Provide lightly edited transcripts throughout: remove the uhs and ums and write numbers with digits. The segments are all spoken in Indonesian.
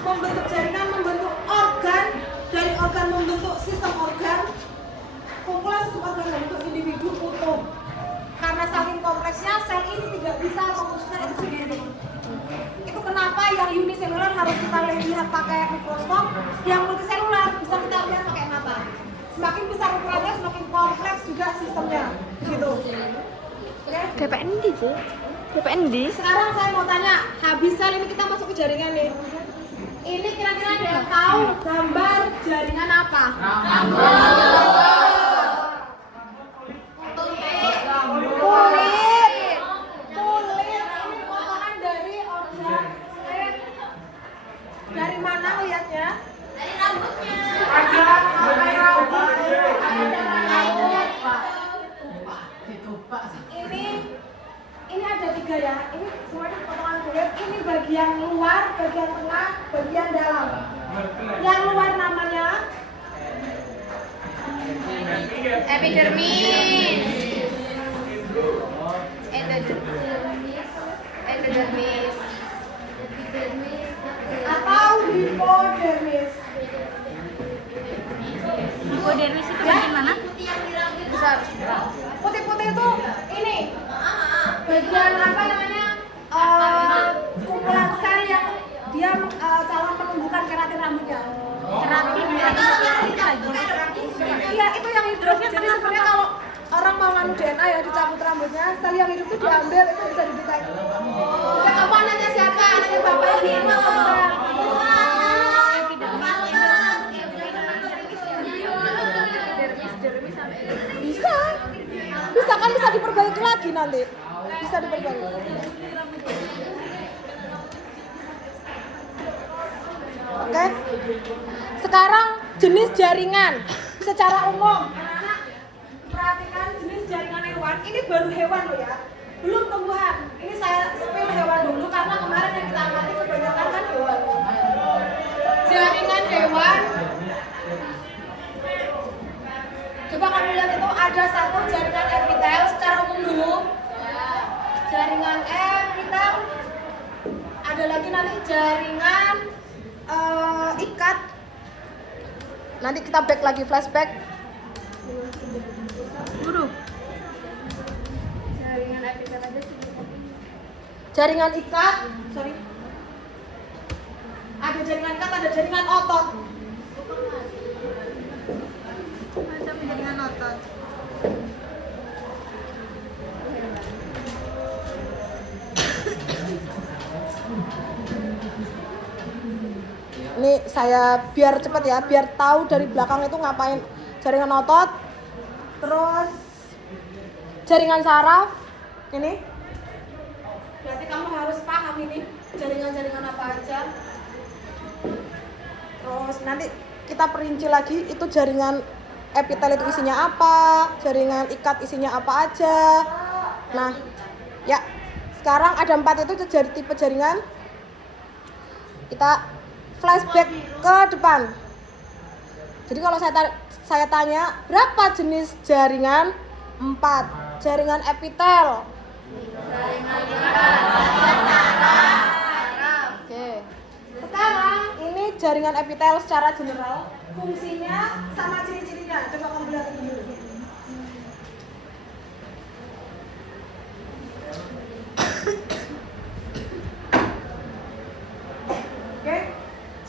membentuk jaringan, membentuk organ, dari organ membentuk sistem organ, kumpulan sistem organ membentuk individu utuh. Karena saking kompleksnya, sel ini tidak bisa memusnahkan itu sendiri. Itu kenapa yang uniselular harus kita lihat pakai mikroskop, yang multiselular bisa kita lihat pakai mata. Semakin besar ukurannya, semakin kompleks juga sistemnya, gitu. Oke? DPND sih. DPND. Sekarang saya mau tanya, habis sel ini kita masuk ke jaringan nih. Ini kira-kira ada yang tahu gambar jaringan apa? Kulit. Ini potongan dari organ. Dari mana lihatnya? Dari rambutnya. Ini ada 3 ya. Ini semuanya potongan kulit. Ini bagian luar, bagian tengah, bagian dalam. Yang luar namanya Epidermis. Endodermis. atau hipodermis. Hipodermis itu bagian mana? Putih yang di rambut Besar. Putih-putih itu ini bagian apa namanya? Kumpulan sel yang dia calon menumbuhkan keratin rambutnya. Keratin itu lagi. Iya, itu yang hidup. Jadi sebenarnya kalau orang mau nganu DNA ya dicabut rambutnya, sel yang hidup itu diambil, itu bisa dideteksi. Udah kamu anaknya siapa? Anaknya bapak Bimo. Bisa. Bisa kan bisa diperbaiki lagi nanti. Bisa diperbaiki. Oke. Sekarang jenis jaringan secara umum. Anak-anak perhatikan jenis jaringan hewan. Ini baru hewan loh ya. Belum tumbuhan. Ini saya spill hewan dulu karena kemarin yang kita amati kebanyakan kan hewan. Jaringan hewan. Coba kamu lihat itu ada satu jaringan epitel secara umum dulu. Jaringan epitel. Ada lagi nanti jaringan ikat. Nanti kita back lagi flashback. Guru. Jaringan epitel aja sih. Jaringan ikat, sorry. Ada jaringan ikat, ada jaringan otot. Macam jaringan otot. Ini saya biar cepet ya, biar tahu dari belakang itu ngapain. Jaringan otot, terus jaringan saraf, ini. Berarti kamu harus paham ini jaringan-jaringan apa aja. Terus nanti kita perinci lagi itu jaringan epitel itu isinya apa, jaringan ikat isinya apa aja. Nah, ya sekarang ada 4 itu tipe jaringan. Kita flashback ke depan. Jadi kalau saya tanya berapa jenis jaringan? 4. Jaringan epitel. Oke. Sekarang ini jaringan epitel secara general, fungsinya sama ciri-cirinya. Coba kamu lihat dulu. Oke.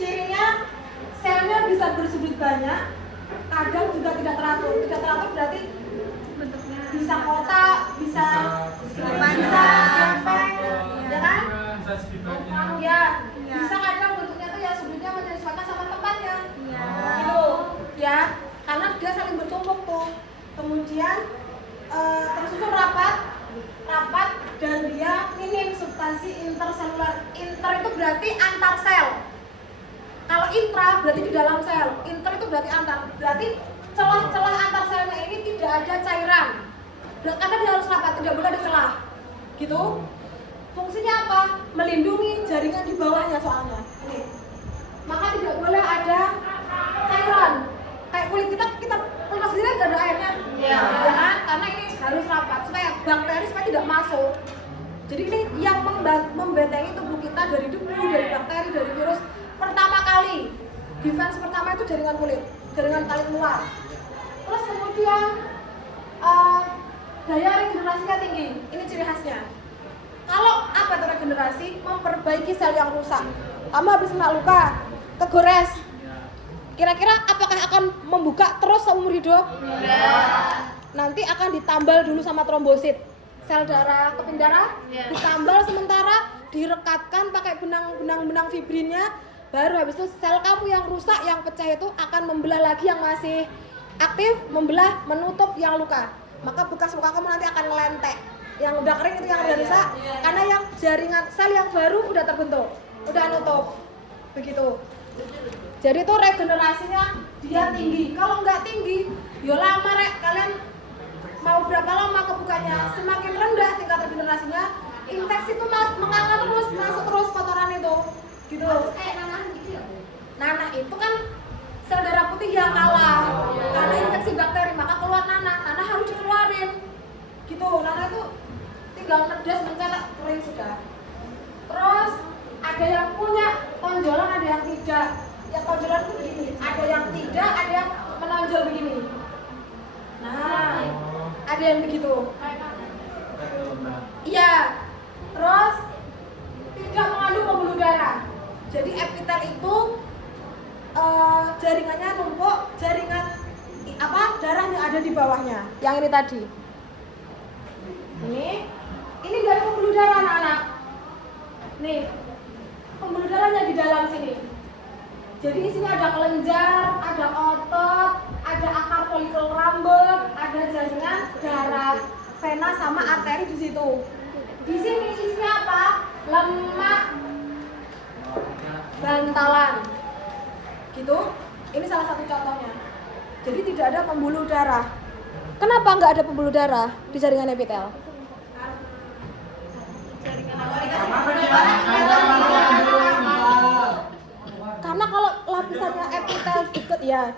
Cirinya selnya bisa bersudut banyak, kadang juga tidak teratur. Tidak teratur berarti Bentuknya bisa kotak, bisa gepeng, ya kan? Ya, bisa kadang bentuknya tuh ya sudutnya menyesuaikan sama tempatnya. Iya. Gitu, ya, karena dia saling bertumpuk tuh. Kemudian tersusun rapat dan dia minim substansi interselular. Inter itu berarti antar sel. Kalau intra berarti di dalam sel, inter itu berarti antar. Berarti celah-celah antar selnya ini tidak ada cairan. Karena dia harus rapat, tidak boleh ada celah. Gitu. Fungsinya apa? Melindungi jaringan di bawahnya soalnya. Ini. Maka tidak boleh ada cairan. Kayak kulit kita lepas sendiri nggak ada airnya. Iya. Ya kan? Karena ini harus rapat supaya bakteri supaya tidak masuk. Jadi ini yang membentengi tubuh kita dari debu, dari bakteri, dari virus. Pertama kali, defense pertama itu jaringan kulit, jaringan paling luar. Terus kemudian daya regenerasinya tinggi. Ini ciri khasnya. Kalau apa itu regenerasi? Memperbaiki sel yang rusak. Kamu habis kena luka, kegores. Kira-kira apakah akan membuka terus seumur hidup? Nanti akan ditambal dulu sama trombosit. Sel darah keping darah ditambal sementara, direkatkan pakai benang fibrinnya. Baru habis itu sel kamu yang rusak, yang pecah itu akan membelah lagi yang masih aktif, membelah, menutup yang luka. Maka bekas luka kamu nanti akan ngelentek. Yang udah kering itu yang udah rusak, karena yang jaringan sel yang baru udah terbentuk, udah nutup. Begitu. Jadi itu regenerasinya dia tinggi. Kalau nggak tinggi, ya lama rek. Kalian mau berapa lama kebukanya? Semakin rendah tingkat regenerasinya, infeksi itu menganga terus, masuk terus kotoran itu. Gitu. Kayak nanah gitu ya, Bu? Nanah itu kan sel darah putih yang kalah karena infeksi bakteri, maka keluar nanah. Nanah harus dikeluarin. Gitu. Nanah itu tinggal nedas mencetak kering sudah. Terus ada yang punya tonjolan, ada yang tidak. Yang tonjolan itu begini, ada yang tidak, ada yang menonjol begini. Nah, ada yang begitu. Iya. Terus tidak mengandung pembuluh darah. Jadi epitel itu jaringannya numpuk, jaringan darahnya ada di bawahnya. Yang ini tadi. Ini dari pembuluh darah anak-anak. Nih, pembuluh darahnya di dalam sini. Jadi isinya ada kelenjar, ada otot, ada akar folikel rambut, ada jaringan darah, vena sama arteri di situ. Di sini isinya apa? Lemak bantalan. Gitu. Ini salah satu contohnya. Jadi tidak ada pembuluh darah. Kenapa nggak ada pembuluh darah di jaringan epitel? Karena kalau lapisannya epitel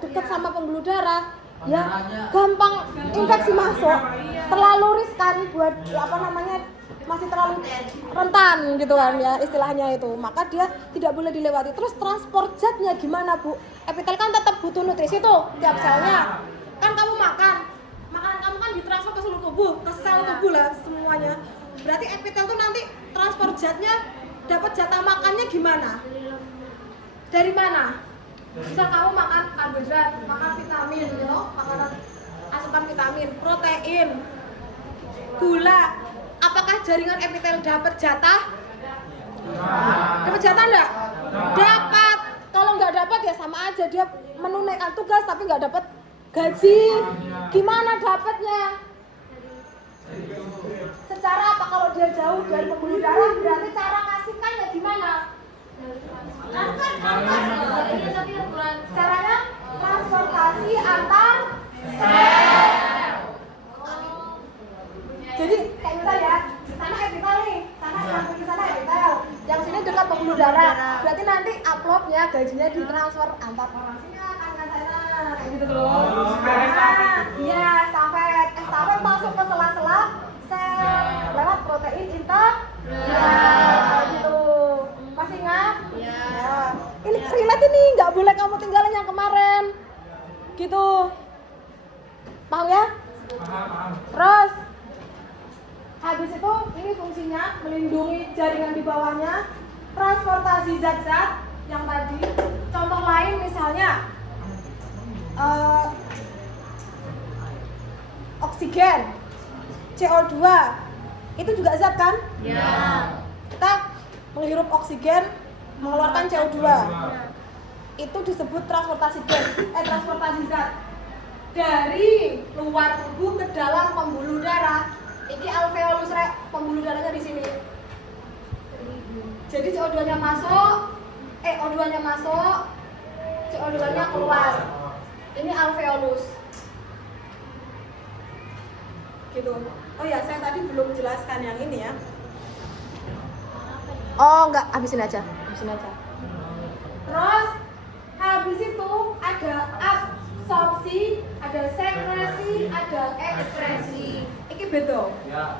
deket sama pembuluh darah, ya gampang infeksi masuk. Terlalu riskan buat masih terlalu rentan gitu kan ya istilahnya itu. Maka dia tidak boleh dilewati. Terus transport zatnya gimana, Bu? Epitel kan tetap butuh nutrisi tuh tiap selnya. Kan kamu makanan kamu kan ditransfer ke seluruh tubuh, ke sel tubuh lah semuanya. Berarti epitel tuh nanti transport zatnya dapat jatah makannya gimana? Dari mana? Bisa kamu makan karbohidrat, makan vitamin, makanan asupan vitamin, protein, gula. Apakah jaringan epitel dapat jatah? Dapat jatah enggak? Dapat. Kalau nggak dapat ya sama aja, dia menunaikan tugas tapi nggak dapat gaji. Gimana dapatnya? Secara apa? Kalau dia jauh dari pembuluh darah, berarti cara ngasihkannya gimana? Caranya transportasi antar sel. Jadi kayak misal ya, sana epitel nih, sana yang pergi sana epitel, yang sini dekat pembuluh darah. Berarti nanti uploadnya gajinya ditransfer antar orang sini kan sana, kayak gitu tuh. Iya, estafet masuk ke sela-sela sel lewat protein gitu. Masih ingat? Iya. Ya. Ini relate ini, nggak boleh kamu tinggalin yang kemarin. Gitu. Paham ya? Paham. Terus habis itu ini fungsinya melindungi jaringan di bawahnya, transportasi zat-zat yang tadi. Contoh lain misalnya oksigen, CO2, itu juga zat kan? Ya. Kita menghirup oksigen, mengeluarkan CO2. Itu disebut transportasi zat dari luar tubuh ke dalam pembuluh darah. Ini alveolus pembuluh darahnya di sini. Jadi CO2-nya masuk, O2-nya masuk, CO2-nya keluar. Ini alveolus. Gitu. Oh ya, saya tadi belum jelaskan yang ini ya. Oh, enggak, habisin aja. Terus habis itu ada absorpsi, ada sekresi, ada ekskresi. Iki beda. Ya.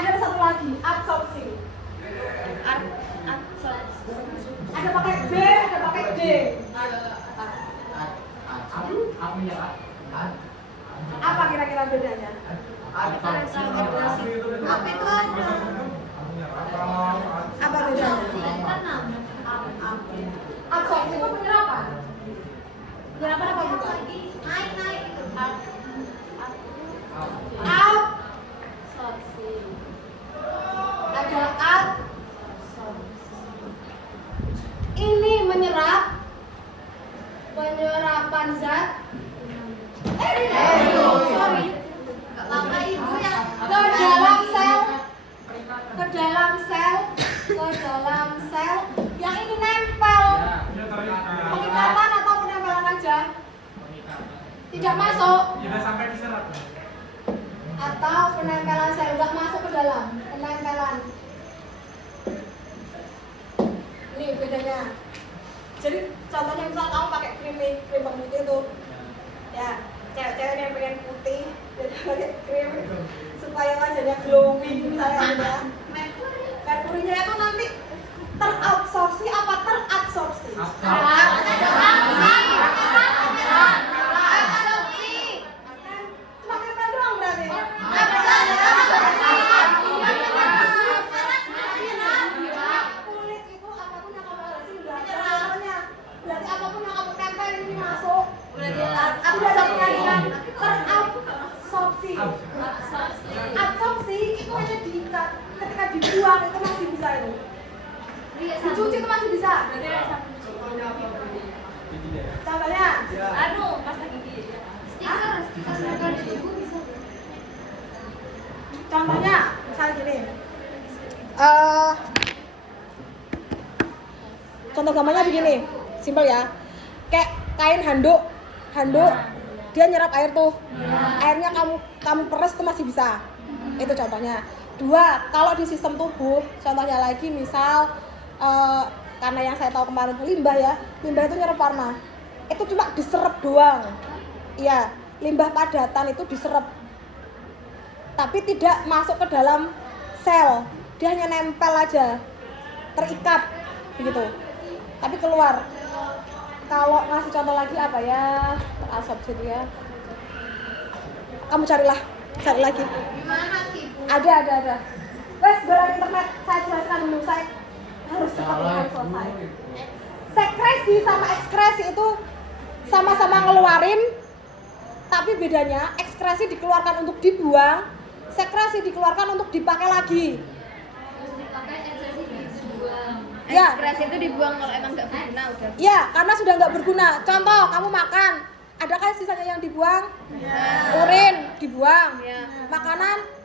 Ada satu lagi, absorpsi. Ada pakai B, ada pakai D. Apa kira-kira bedanya? Apa itu? Apa bedanya? Absorpsi itu penyerapan. Penyerapan apa bukan? Naik. Absorpsi. Ada ini penyerapan zat. Sorry. Bapak Ibu yang Ke dalam sel yang ini nempel. Pengikatan atau penempelan aja? Tidak masuk. Tidak sampai diserap. Atau penempelan sel nggak masuk ke dalam penempelan. Ini bedanya. Jadi contohnya misal kamu pakai krim pemutih itu, ya cewek-cewek yang pengen putih, jadi pakai krim supaya wajahnya glowing misalnya gitu ya. Merkurinya itu nanti terabsorpsi apa terabsorpsi? Cuma nempel doang berarti. Kulit itu apapun yang kamu alasi enggak caranya. Berarti apapun yang kamu tempel ini masuk. Terabsorpsi. Absorpsi itu hanya ketika dibuang itu masih bisa itu. Dicuci itu masih bisa. Contohnya, pasta gigi. stiker bisa. contohnya misalnya gini. Contoh gambarnya begini, simpel ya. Kayak kain handuk, dia nyerap air tuh. Airnya kamu peres tuh masih bisa. Itu contohnya. 2, kalau di sistem tubuh, contohnya lagi misal karena yang saya tahu kemarin itu limbah ya. Limbah itu nyerap warna. Itu cuma diserap doang. Iya, limbah padatan itu diserap. Tapi tidak masuk ke dalam sel. Dia hanya nempel aja. Terikat begitu. Tapi keluar. Kalau ngasih contoh lagi apa ya? Absorpsi itu ya. Kamu cari lagi. Gimana sih, Bu? Ada. Wes, berada internet. Saya jelaskan dulu. Saya harus cepat selesai. Sekresi sama ekskresi itu sama-sama ngeluarin, tapi bedanya ekskresi dikeluarkan untuk dibuang, sekresi dikeluarkan untuk dipakai lagi. Ya. Ekspresi itu dibuang kalau emang nggak berguna udah. Ya, karena sudah nggak berguna. Contoh, kamu makan, adakah sisanya yang dibuang? Urin dibuang, makanan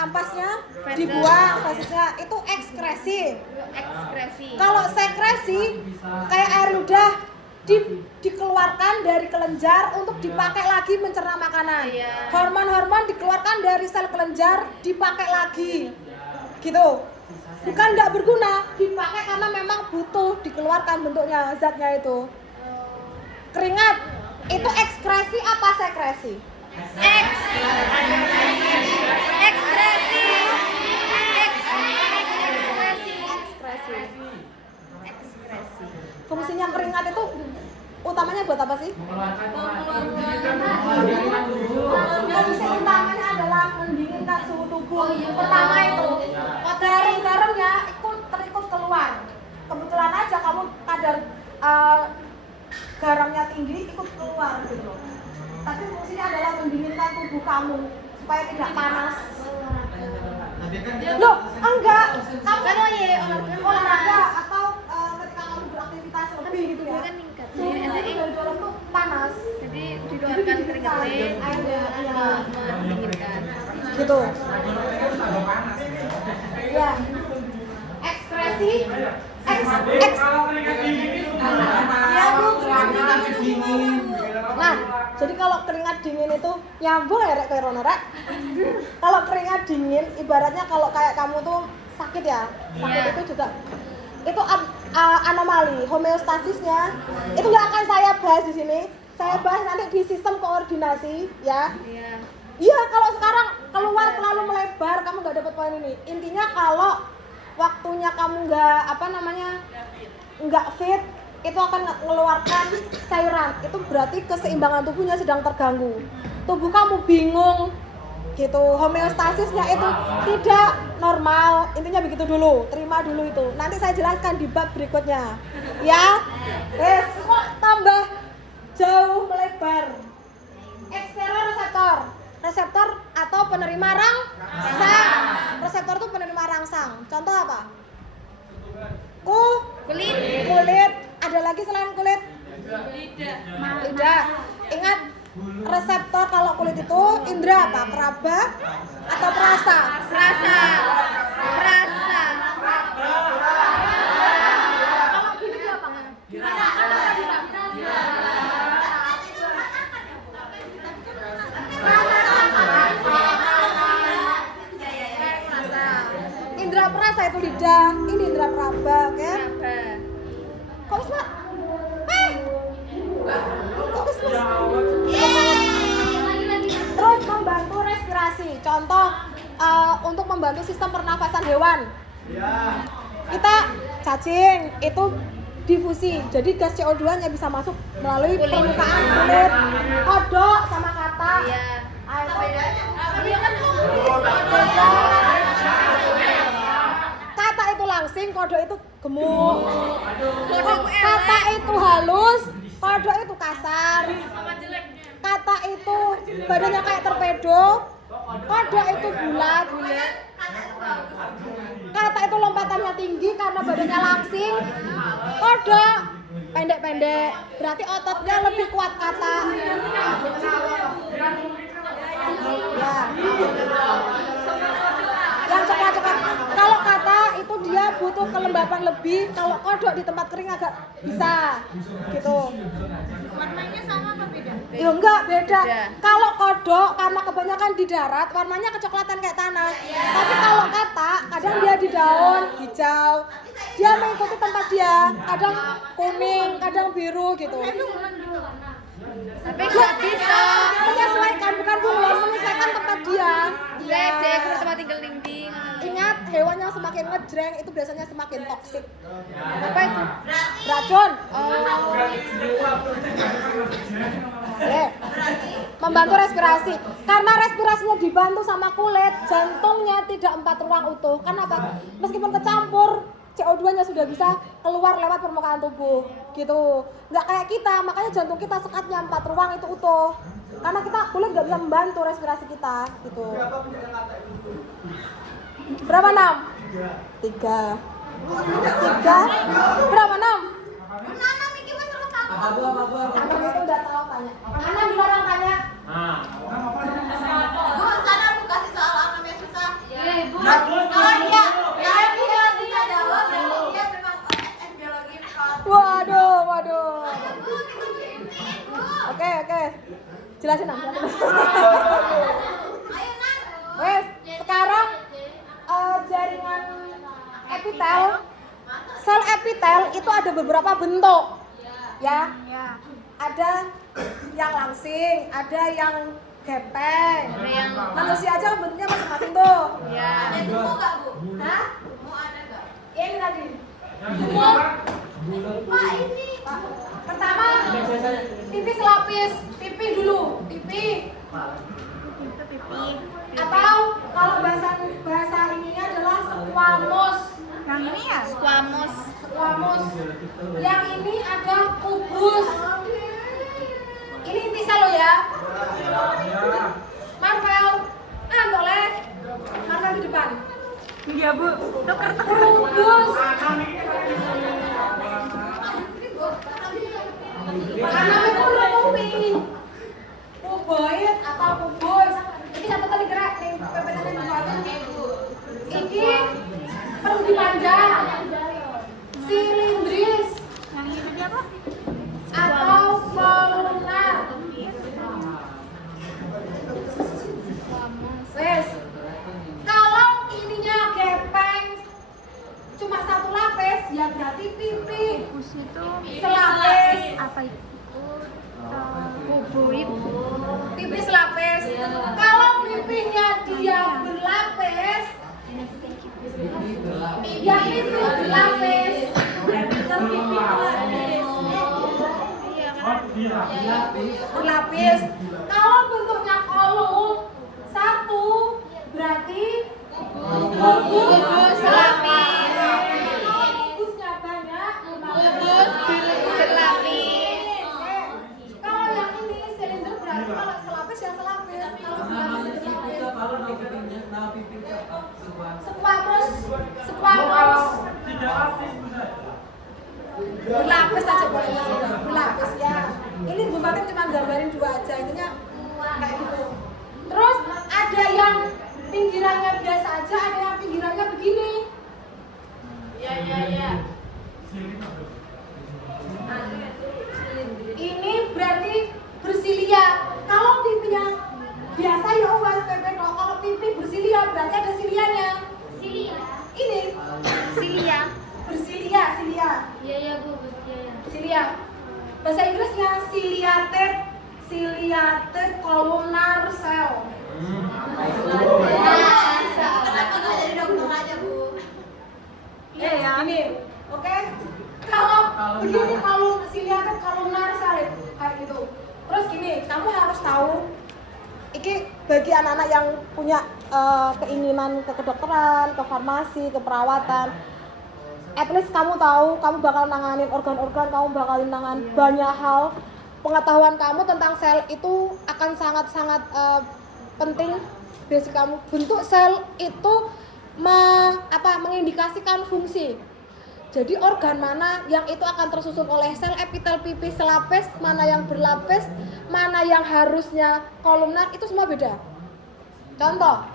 ampasnya dibuang, fasisnya itu ekskresi. Kalau sekresi kayak air ludah dikeluarkan dari kelenjar untuk dipakai lagi mencerna makanan. Hormon-hormon dikeluarkan dari sel kelenjar dipakai lagi, gitu. Bukan nggak berguna, dipakai karena memang butuh dikeluarkan bentuknya, zatnya itu. Keringat itu ekskresi apa sekresi? Fungsinya keringat itu utamanya buat apa sih? Fungsi utamanya adalah mendinginkan suhu tubuh. Pertama itu garam-garamnya terikut keluar. Kebetulan aja kamu kadar garamnya tinggi ikut keluar gitu. Tapi fungsinya adalah mendinginkan tubuh kamu supaya tidak panas. Loh, enggak. Kamu kan olahraga atau ketika kamu beraktivitas lebih gitu ya. Suhu dari dalam tuh panas. Jadi dikeluarkan keringatnya mendinginkan. Gitu. Ya. Ekspresi Kalau keringat dingin itu Ya, Bu, keringat dingin. Nah, jadi kalau keringat dingin itu nyambung ya Rek Rono Rek. Kalau keringat dingin ibaratnya kalau kayak kamu tuh sakit ya. Sakit itu juga itu anomali homeostasisnya. Itu nggak akan saya bahas di sini. Saya bahas nanti di sistem koordinasi ya. Iya, kalau sekarang keluar terlalu melebar, kamu nggak dapat poin ini. Intinya kalau waktunya kamu nggak fit, itu akan mengeluarkan cairan. Itu berarti keseimbangan tubuhnya sedang terganggu. Tubuh kamu bingung, gitu. Homeostasisnya itu tidak normal. Intinya begitu dulu. Terima dulu itu. Nanti saya jelaskan di bab berikutnya. Ya. Kok tambah jauh melebar. Eksteroreseptor. Reseptor atau penerima rangsang. Reseptor itu penerima rangsang. Contoh apa? Kulit. Ada lagi selain kulit? Lidah. Ingat, reseptor kalau kulit itu indera apa? Peraba atau perasa? Perasa. Kalau gini apa? Indera perasa itu lidah, ini indera peraba, oke? Kok bisa? Kok bisa? Terus membantu respirasi. Contoh untuk membantu sistem pernafasan hewan. Kita cacing itu difusi, jadi gas CO2-nya bisa masuk melalui permukaan kulit. Kodok sama kata. Kata itu langsing, kodok itu gemuk. Kata itu halus, kodok itu kasar. Kata itu badannya kayak torpedo, kodok itu bulat. Kata itu lompatannya tinggi karena badannya langsing, kodok pendek-pendek. Berarti ototnya lebih kuat kata. Ya. Yang coklat-coklat. Kalau kata itu dia butuh kelembapan lebih, kalau kodok di tempat kering agak bisa gitu. Warnanya sama apa beda? Ya enggak, beda. Kalau kodok karena kebanyakan di darat warnanya kecoklatan kayak tanah. Tapi kalau kata kadang dia di daun hijau. Dia mengikuti tempat dia, kadang kuning, kadang biru gitu. Tapi nggak bisa. Menyesuaikan, bukan bunglon, menyesuaikan tempat dia. Dek, aku tempat tinggal dinding. Ingat, hewan yang semakin ngejreng itu biasanya semakin toksik. Apa itu? Racun. Membantu respirasi. Karena respirasinya dibantu sama kulit, jantungnya tidak 4 ruang utuh. Kenapa? Meskipun kecampur, CO2-nya sudah bisa keluar lewat permukaan tubuh, gitu. Nggak kayak kita, makanya jantung kita sekatnya 4 ruang itu utuh. Karena kita kulit nggak bisa membantu respirasi kita, gitu. Berapa 6? 3. Berapa 6? Anak itu udah tahu tanya. Anak dilarang tanya. Waduh. Oke. Jelasin. Wes, sekarang jaringan epitel. Sel epitel itu ada beberapa bentuk. Ya. Ada yang langsing, ada yang gepeng. Manusia aja bentuknya masing-masing tuh. Ya. Ada tubuh nggak, Bu? Hah? Mau ada nggak? Ini tadi. Pak, ini. Pertama, pipi selapis, pipi dulu, pipi. Atau kalau bahasa ininya adalah squamous. Yang ini ya? Squamous. Yang ini ada kubus. Ini inti sel lo ya. Marvel, boleh. Marvel di depan. Iya, Bu. Dokter Kubus. Karena itu kuping. Kuboid atau kubus. Ini satu kali gerak nih, pepetannya dibuat. Ini perlu dipanjang. Silindris. Yang ini tadi apa? Atau kolunar. Wes. Kalau ininya gepeng cuma 1 lapis, ya berarti pipi Kubus itu selapis. apa itu? Kuboid. Pipi selapis. Kalau pipi pipinya dia berlapis, yang itu berlapis, berlapis. Kalau bentuknya kolom satu, berarti bulbus selapis. Kalau bulbusnya banyak, bulbus berlapis. Kalau yang ini silinder berarti kalau selapis ya selapis. Kalau berlapis squamous. Berlapis aja pokoknya, berlapis ya. Ini Bu Fatim cuma gambarin dua aja, intinya kayak gitu. Terus ada yang pinggirannya biasa aja, ada yang pinggirannya begini. Ya. Ini berarti bersilia. Kalau pipinya biasa ya uas pepe. Kalau pipi bersilia berarti ada silianya. Ini Silia. bersilia, silia. Iya Bu. Silia. Bahasa Inggrisnya ciliated columnar cell. Kenapa nggak jadi dokter aja, Bu? Iya. Gini, oke? Kalau begini kalau ciliated columnar cell kayak gitu. Terus gini, kamu harus tahu. Ini bagi anak-anak yang punya keinginan ke kedokteran, ke farmasi, ke perawatan. At least kamu tahu, kamu bakal nanganin organ-organ, kamu bakal nanganin banyak hal. Pengetahuan kamu tentang sel itu akan sangat-sangat penting. Basic kamu, bentuk sel itu mengindikasikan fungsi. Jadi organ mana yang itu akan tersusun oleh sel epitel pipi selapis, mana yang berlapis, mana yang harusnya kolumnar, itu semua beda. Contoh,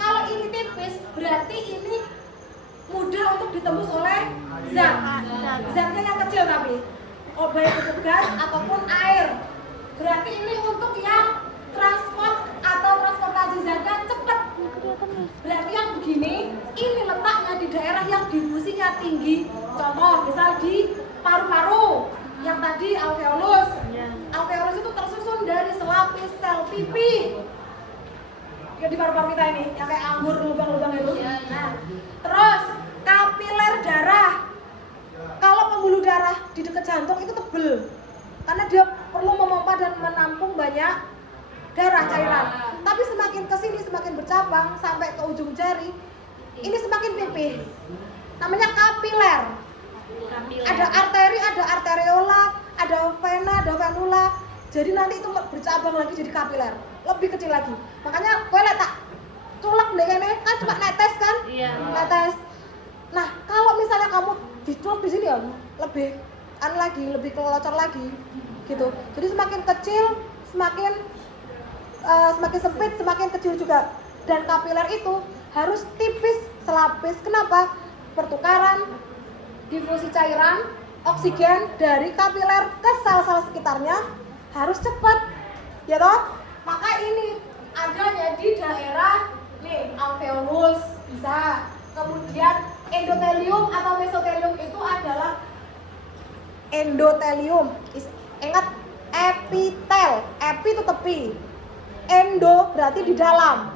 kalau ini tipis berarti ini mudah untuk ditembus oleh zat. Zatnya yang kecil tapi baik itu gas ataupun air. Berarti ini untuk yang transport atau transportasi zatnya cepat. Berarti yang begini, ini letaknya di daerah yang difusinya tinggi. Contoh, misal di paru-paru. Yang tadi alveolus. Alveolus itu tersusun dari selapis sel pipi. Ya, di paru-paru kita ini, yang kayak anggur lubang-lubang itu. Nah, terus kapiler darah. Kalau pembuluh darah di dekat jantung itu tebel, karena dia perlu memompa dan menampung banyak darah cairan. Tapi semakin kesini semakin bercabang sampai ke ujung jari, ini semakin pipih. Namanya kapiler. Ada arteri, ada arteriola, ada vena, ada venula. Jadi nanti itu bercabang lagi jadi kapiler, lebih kecil lagi. Makanya kowe lek tak culek deh kan cuma netes kan? Iya. Netes. Nah, kalau misalnya kamu diculek di sini ya lebih lebih kelocor lagi gitu. Jadi semakin kecil, semakin sempit, semakin kecil juga. Dan kapiler itu harus tipis, selapis. Kenapa? Pertukaran difusi cairan oksigen dari kapiler ke sel-sel sekitarnya harus cepat, ya toh? Maka ini adanya di daerah nih alveolus bisa. Kemudian endotelium atau mesotelium itu adalah endotelium. Ingat epitel, epi itu tepi. Endo berarti di dalam.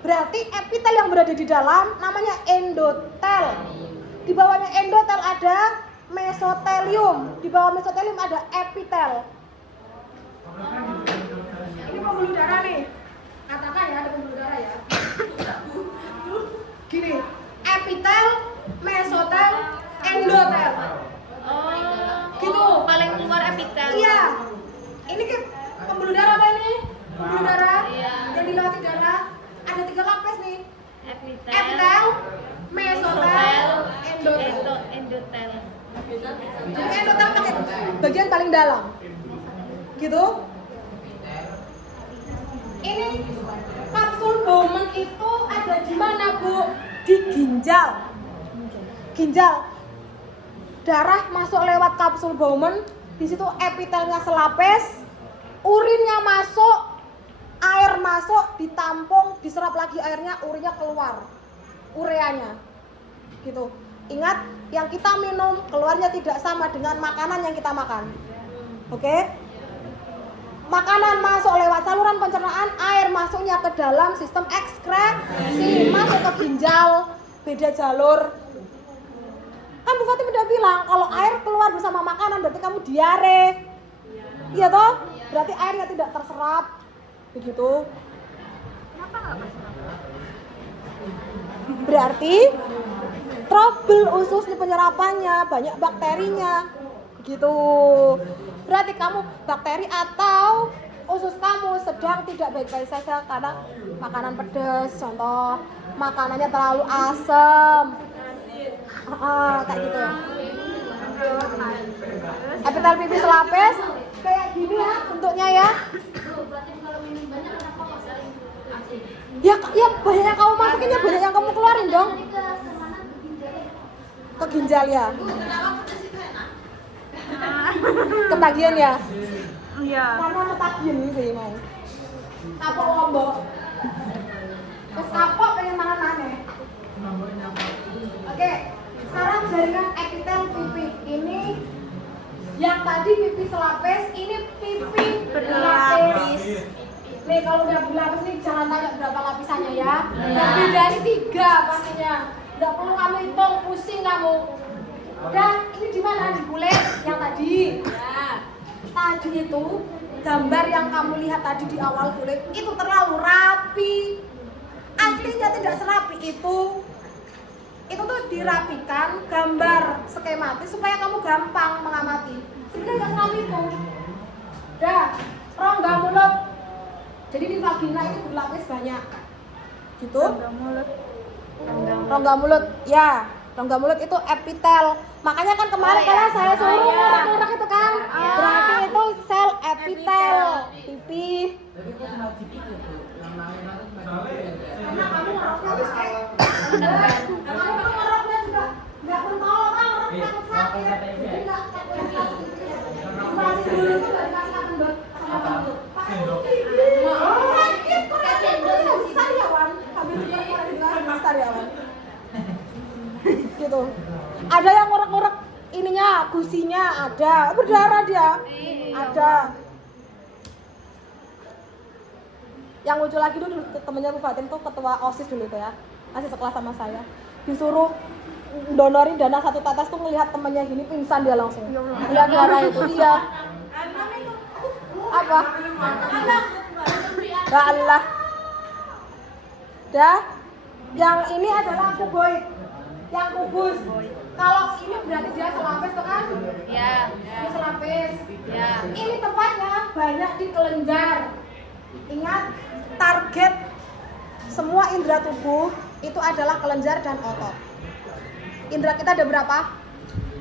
Berarti epitel yang berada di dalam namanya endotel. Di bawahnya endotel ada mesotelium. Di bawah mesotelium ada epitel. Ini pembuluh darah nih. Katakan ya ada pembuluh darah ya. Gini, epitel, mesotel, endotel. Gitu. Paling keluar epitel. Iya. Ini kan pembuluh darah apa ini? Pembuluh darah. Iya. Yang dilewati darah. Ada 3 lapis nih. Epitel, Epitel, mesotel, endotel. endotel. Jadi endotel pakai bagian paling dalam. Gitu. Ini kapsul Bowman itu ada di mana, Bu? Di ginjal. Ginjal. Darah masuk lewat kapsul Bowman, di situ epitelnya selapis, urinnya masuk, air masuk, ditampung, diserap lagi airnya, urinnya keluar. Ureanya. Gitu. Ingat, yang kita minum keluarnya tidak sama dengan makanan yang kita makan. Oke? Makanan masuk lewat saluran pencernaan, air masuknya ke dalam sistem ekskresi, masuk ke ginjal, beda jalur. Kan Bu Fatim udah bilang kalau air keluar bersama makanan berarti kamu diare. Iya toh? Berarti airnya tidak terserap. Begitu. Berarti trouble usus di penyerapannya, banyak bakterinya. Begitu. Berarti kamu bakteri atau usus kamu sedang tidak baik-baik saja karena makanan pedas, contoh makanannya terlalu asam. Kayak gitu. Epitel pipis selapis kayak gini ya bentuknya ya. Ya banyak yang kamu masukin ya banyak yang kamu keluarin dong. Ke ginjal ya. Ketagihan ya? Iya. Karena ketagihan sih mau. Kapok lombok. Terus kapok pengen makan aneh. Oke, sekarang jaringan epitel pipi. Ini yang tadi pipi selapis, ini pipi berlapis. Nih kalau udah berlapis nih jangan tanya berapa lapisannya ya. Lebih dari 3 pastinya. Nggak perlu kamu hitung, pusing kamu. Dan ini di mana? Di kulit yang tadi. Ya. Tadi itu gambar yang kamu lihat tadi di awal kulit itu terlalu rapi. Aslinya tidak serapi itu. Itu tuh dirapikan gambar skematis supaya kamu gampang mengamati. Sebenarnya nggak serapi itu. Dah, rongga mulut. Jadi di vagina itu berlapis banyak. Gitu? Rongga mulut. Ya. Rongga mulut itu epitel. Makanya kan kemarin kalau saya suruh ngorek-ngorek itu kan. Berarti itu sel epitel pipi. Karena kamu ngoroknya wis kayak kamu ngoroknya juga enggak bertolak kan, ngorok takut sakit. Jadi enggak masih dulu tuh dari kasih makan dok. Sakit kok sendok sariawan. Habis dengar sariawan. Gitu. Ada yang ngorek-ngorek ininya, gusinya ada, berdarah dia. Ada. Yang lucu lagi dulu temennya Bu Fatin tuh ketua OSIS dulu itu ya. Masih sekelas sama saya. Disuruh donorin dana 1 tetes tuh ngelihat temennya gini pingsan dia langsung. Lihat darah itu dia. Apa? Ya Allah. Dah. Yang ini adalah kuboid. Yang kubus. Kalau ini berarti dia selapis tuh kan? Iya. Ini selapis. Iya. Ini tempatnya banyak di kelenjar. Ingat, target semua indera tubuh itu adalah kelenjar dan otot. Indera kita ada berapa?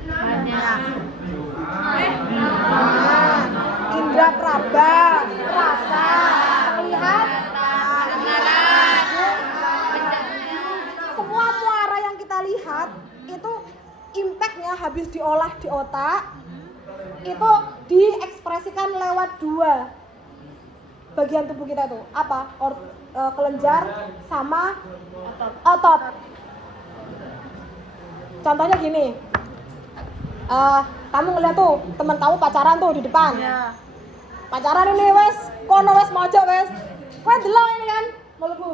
Banyak. Indra praba, rasa, melihat, semua muara yang kita lihat itu impactnya habis diolah di otak itu diekspresikan lewat 2 bagian tubuh kita itu apa? Kelenjar sama otot. Contohnya gini, kamu ngeliat tuh teman kamu pacaran tuh di depan. Iya. Pacaran ini wes, kono wes mojo wes. Kowe delok ini kan mulutku.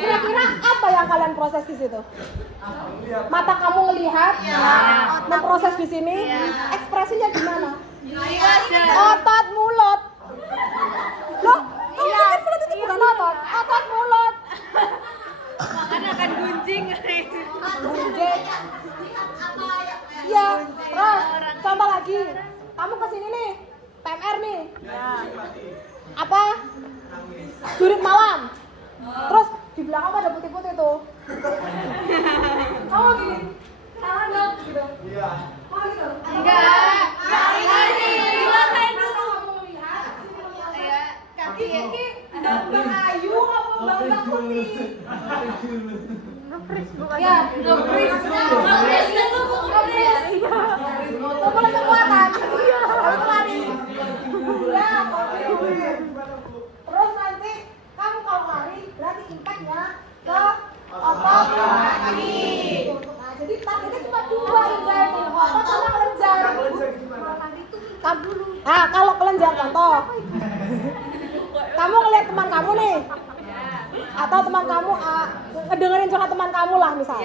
Kira-kira apa yang kalian proses di situ? Mata kamu ngelihat, memproses di sini, ekspresinya gimana? Otot mulut. Loh, kamu pikir mulut itu bukan otot? Otot mulut. Makanya akan gunjing. Gunjing. Iya, terus contoh lagi. Kamu kesini nih, PMR nih. Apa? Jurit malam. Terus di belakang ada putih-putih tuh. Kamu gini, salah dong gitu. Iya. Oh gitu. Enggak. Rasain dulu. Kamu lihat, kaki ini Bang Ayu apa Bang Putih? Nge-freeze bukan. Ya, nge-freeze. Nge-freeze dulu, nge-freeze. Kumpul kekuatan. Harus lari. Ya, oke. Terus nanti kamu kalau lari berarti impactnya ke otot kaki. Nah, jadi targetnya cuma 2 indra itu, otot sama kelenjar. Nah, kalau kelenjar contoh. Kamu ngeliat teman kamu nih. Atau teman kamu ngedengerin curhat teman kamu lah misal.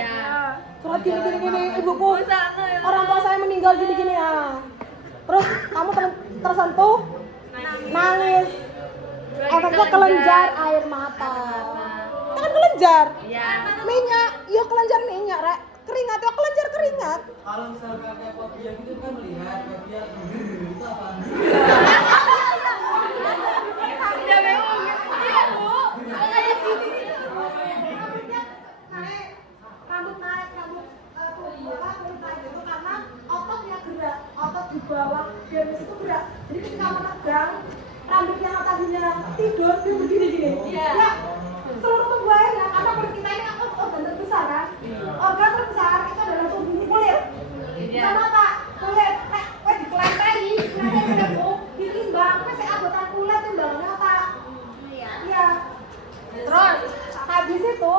Curhat gini, ibuku. Orang tua saya meninggal gini ya. Terus kamu tersentuh nangis. Efeknya kelenjar air mata. Itu kan kelenjar. Minyak, ya kelenjar minyak, Rek. Keringat, ya kelenjar keringat. Kalau misalkan kayak fobia gitu kan melihat fobia itu apa? Udah memang gitu. Iya, Bu. Kayak gini. Rambut naik, rambut kulit naik itu karena ototnya gerak, otot di bawah dermis itu gerak. Jadi ketika menegang, rambut yang tadinya tidur dia begini-gini. Ya, seluruh tubuh airnya karena kulit kita ini kan organ terbesar kan. Organ terbesar itu adalah tubuh kulit. Kenapa? Kulit, dikelenteri, ditimbang, saya anggota kulit timbangannya otak. Iya. Terus habis itu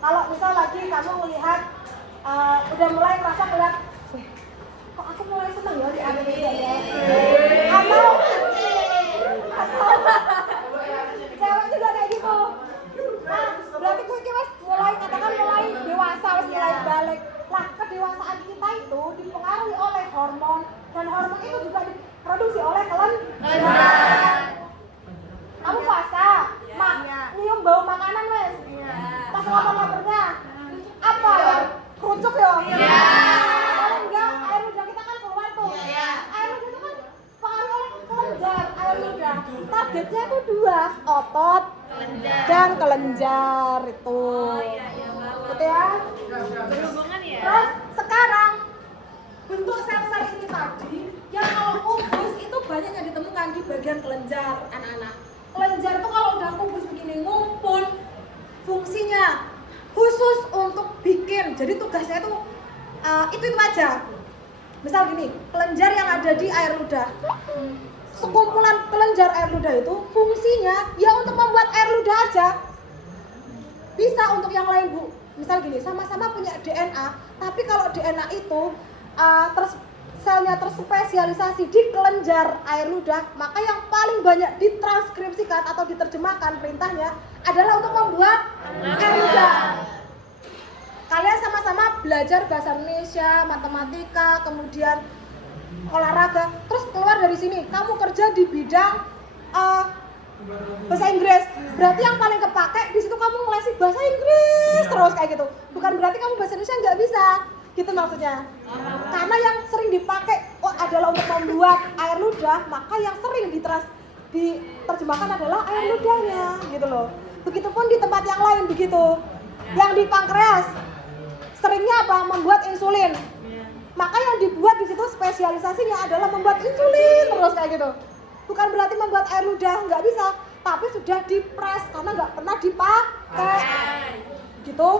kalau misal lagi kamu melihat udah mulai merasa ngeliat kok aku mulai seneng ya di anime ya. Atau cewek juga kayak gitu. Nah, berarti kuwi wis mulai katakan mulai dewasa, wis mulai balik. Lah, kedewasaan kita itu dipengaruhi oleh hormon dan hormon itu juga diproduksi oleh kelenjar. Kamu puasa, nyium bau makanan wes. Pas lapar-laparnya, apa ya? Kerucuk ya? Kalau enggak, air ludah kita kan keluar tuh. Air ludah itu kan pengaruh oleh kelenjar, air ludah. Targetnya itu dua, otot dan kelenjar itu. Gitu ya? Berhubungan ya? Terus sekarang bentuk sel-sel ini tadi yang kalau kubus itu banyak yang ditemukan di bagian kelenjar anak-anak. Kelenjar itu kalau udah kubus begini ngumpul, fungsinya khusus untuk bikin. Jadi tugasnya itu itu aja. Misal gini, kelenjar yang ada di air ludah. Sekumpulan kelenjar air ludah itu fungsinya ya untuk membuat air ludah aja. Bisa untuk yang lain, Bu. Misal gini, sama-sama punya DNA, tapi kalau DNA itu selnya terspesialisasi di kelenjar air ludah, maka yang paling banyak ditranskripsikan atau diterjemahkan perintahnya adalah untuk membuat air ludah. Kalian sama-sama belajar bahasa Indonesia, matematika, kemudian olahraga, terus keluar dari sini, kamu kerja di bidang bahasa Inggris. Berarti yang paling kepake di situ kamu ngelesi bahasa Inggris terus kayak gitu. Bukan berarti kamu bahasa Indonesia nggak bisa. Gitu maksudnya. Karena yang sering dipakai adalah untuk membuat air ludah, maka yang sering diterjemahkan adalah air ludahnya, gitu loh. Begitupun di tempat yang lain begitu. Yang di pankreas seringnya apa? Membuat insulin. Maka yang dibuat di situ spesialisasinya adalah membuat insulin terus kayak gitu. Bukan berarti membuat air ludah nggak bisa, tapi sudah dipres karena nggak pernah dipakai. Gitu.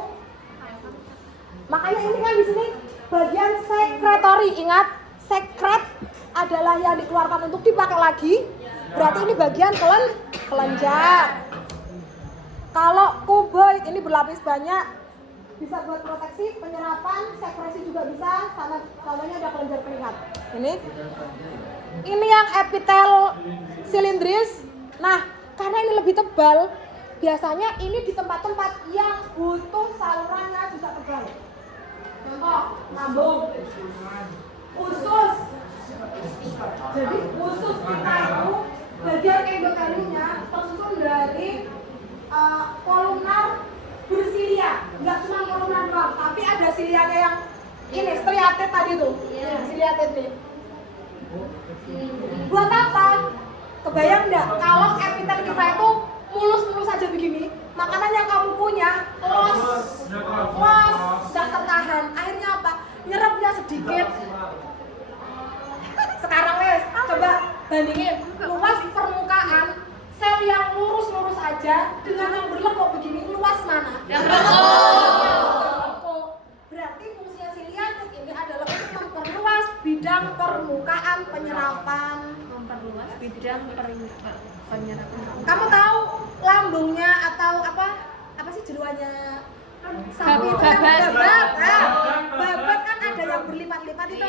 Makanya ini kan di sini bagian sekretori. Ingat, sekret adalah yang dikeluarkan untuk dipakai lagi. Berarti ini bagian kelenjar. Kalau kuboid ini berlapis banyak, bisa buat proteksi, penyerapan, sekresi juga bisa. Contohnya ada kelenjar keringat. Ini yang epitel silindris. Nah, karena ini lebih tebal, biasanya ini di tempat-tempat yang butuh salurannya juga tebal. Contoh, lambung, usus. Jadi usus kita itu bagian endoteliumnya tersusun dari kolumnar bersilia. Enggak cuma kolumnar doang, tapi ada silianya yang ini striated tadi tuh. Striated nih. Buat apa? Kebayang enggak kalau epitel kita itu mulus-mulus aja begini, makanan yang kamu punya los, nggak tertahan. Akhirnya apa? Nyerapnya sedikit. Sekarang wes, coba bandingin luas permukaan sel yang lurus-lurus aja dengan yang berlekuk begini, luas mana? Yang berlekuk. Berarti fungsinya siliated ini adalah untuk memperluas bidang permukaan penyerapan. Memperluas bidang penyerapan. Kamu tahu lambungnya atau apa sih jeruannya sapi itu yang babat. Babat kan ada yang berlipat-lipat itu.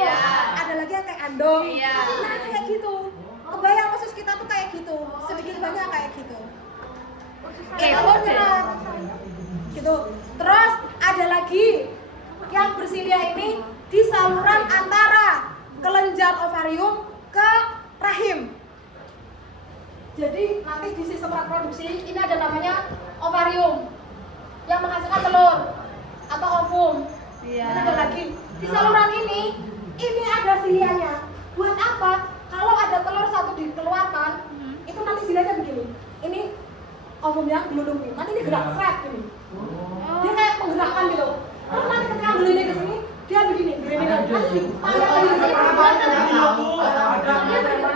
Ada lagi yang kayak andong. Nah, kayak gitu. kebayang usus kita tuh kayak gitu, sedikit banyak kayak gitu. Kepo deh. Gitu. Terus ada lagi yang bersilia ini di saluran antara kelenjar ovarium ke rahim. Jadi nanti di sistem reproduksi ini ada namanya ovarium yang menghasilkan telur atau ovum. Iya. Dan ada lagi di saluran ini ada silianya. Buat apa? Kalau ada telur satu dikeluarkan, itu nanti silianya begini. Ini ovumnya gelulungin. Nanti ini gerak flat gini. Dia kayak menggerakkan gitu. Terus nanti ketika gelulungin ke sini, dia begini. Nanti ditambah lagi ke sini.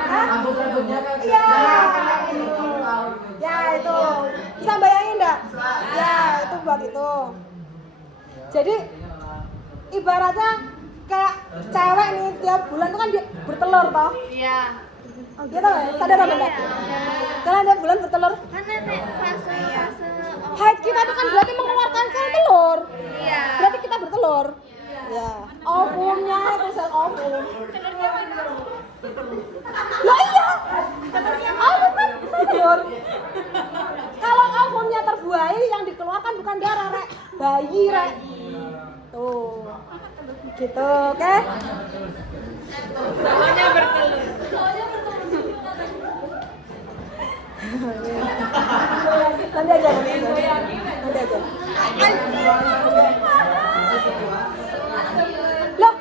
Rambut-rambutnya kan. Iya. Ya itu. Bisa bayangin enggak? Ya, itu buat itu. Jadi ibaratnya kayak cewek nih tiap bulan tuh kan dia bertelur toh. Iya. Oh, gitu ya? Sadar apa enggak? Karena tiap bulan bertelur. Kan nenek fase Haid kita itu kan berarti mengeluarkan sel telur. Iya. Berarti kita bertelur. Ya. Ovumnya itu sel ovum. Lah iya. Ovum kan telur. Kalau ovumnya terbuai yang dikeluarkan bukan darah, Rek. Bayi, Rek. Tuh. Gitu, oke? Bawahnya bertelur. Nanti aja. Loh,